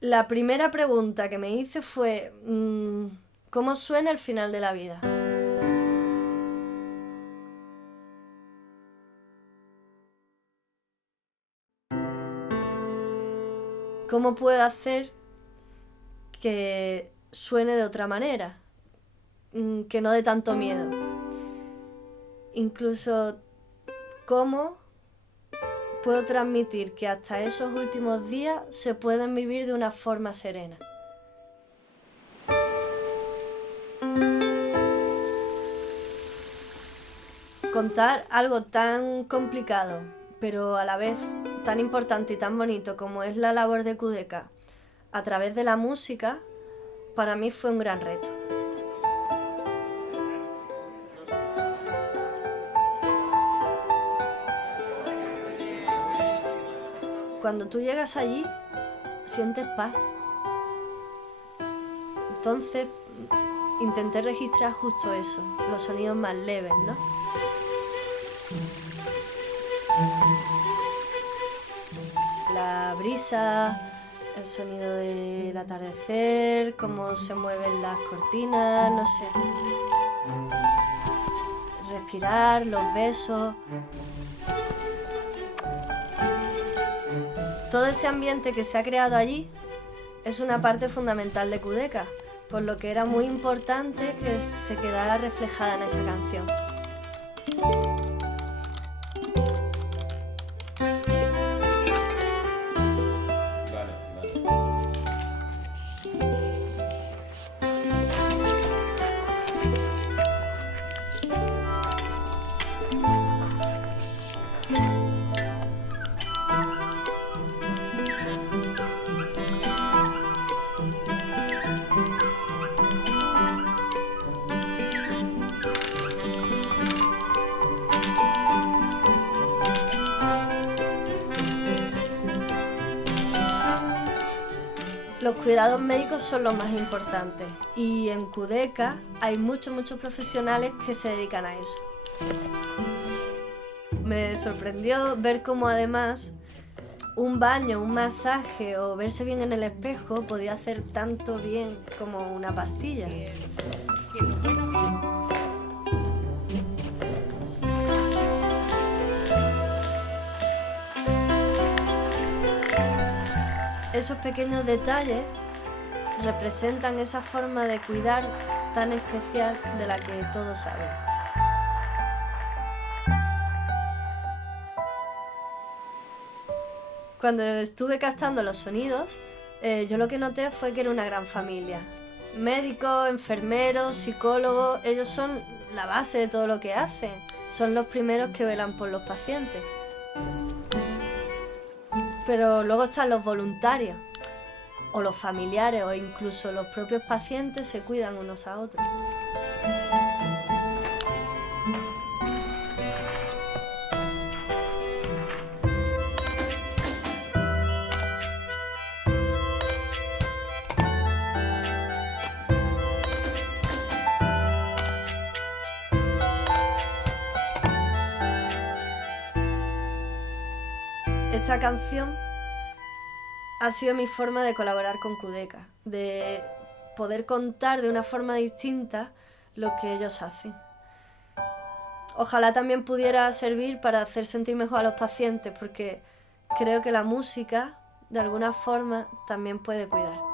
La primera pregunta que me hice fue, ¿cómo suena el final de la vida? ¿Cómo puedo hacer que suene de otra manera? Que no dé tanto miedo. Incluso, ¿cómo puedo transmitir que hasta esos últimos días se pueden vivir de una forma serena? Contar algo tan complicado, pero a la vez tan importante y tan bonito como es la labor de Kudeka a través de la música, para mí fue un gran reto. Cuando tú llegas allí, sientes paz. Entonces, intenté registrar justo eso, los sonidos más leves, ¿no? La brisa, el sonido del atardecer, cómo se mueven las cortinas, no sé. Respirar, los besos. Todo ese ambiente que se ha creado allí es una parte fundamental de Kudeka, por lo que era muy importante que se quedara reflejada en esa canción. Los cuidados médicos son los más importantes y en Kudeka hay muchos profesionales que se dedican a eso. Me sorprendió ver cómo además un baño, un masaje o verse bien en el espejo podía hacer tanto bien como una pastilla. Esos pequeños detalles representan esa forma de cuidar tan especial de la que todos saben. Cuando estuve captando los sonidos, yo lo que noté fue que era una gran familia. Médicos, enfermeros, psicólogos, ellos son la base de todo lo que hacen. Son los primeros que velan por los pacientes. Pero luego están los voluntarios, o los familiares, o incluso los propios pacientes se cuidan unos a otros. Esta canción ha sido mi forma de colaborar con Kudeka, de poder contar de una forma distinta lo que ellos hacen. Ojalá también pudiera servir para hacer sentir mejor a los pacientes, porque creo que la música, de alguna forma, también puede cuidar.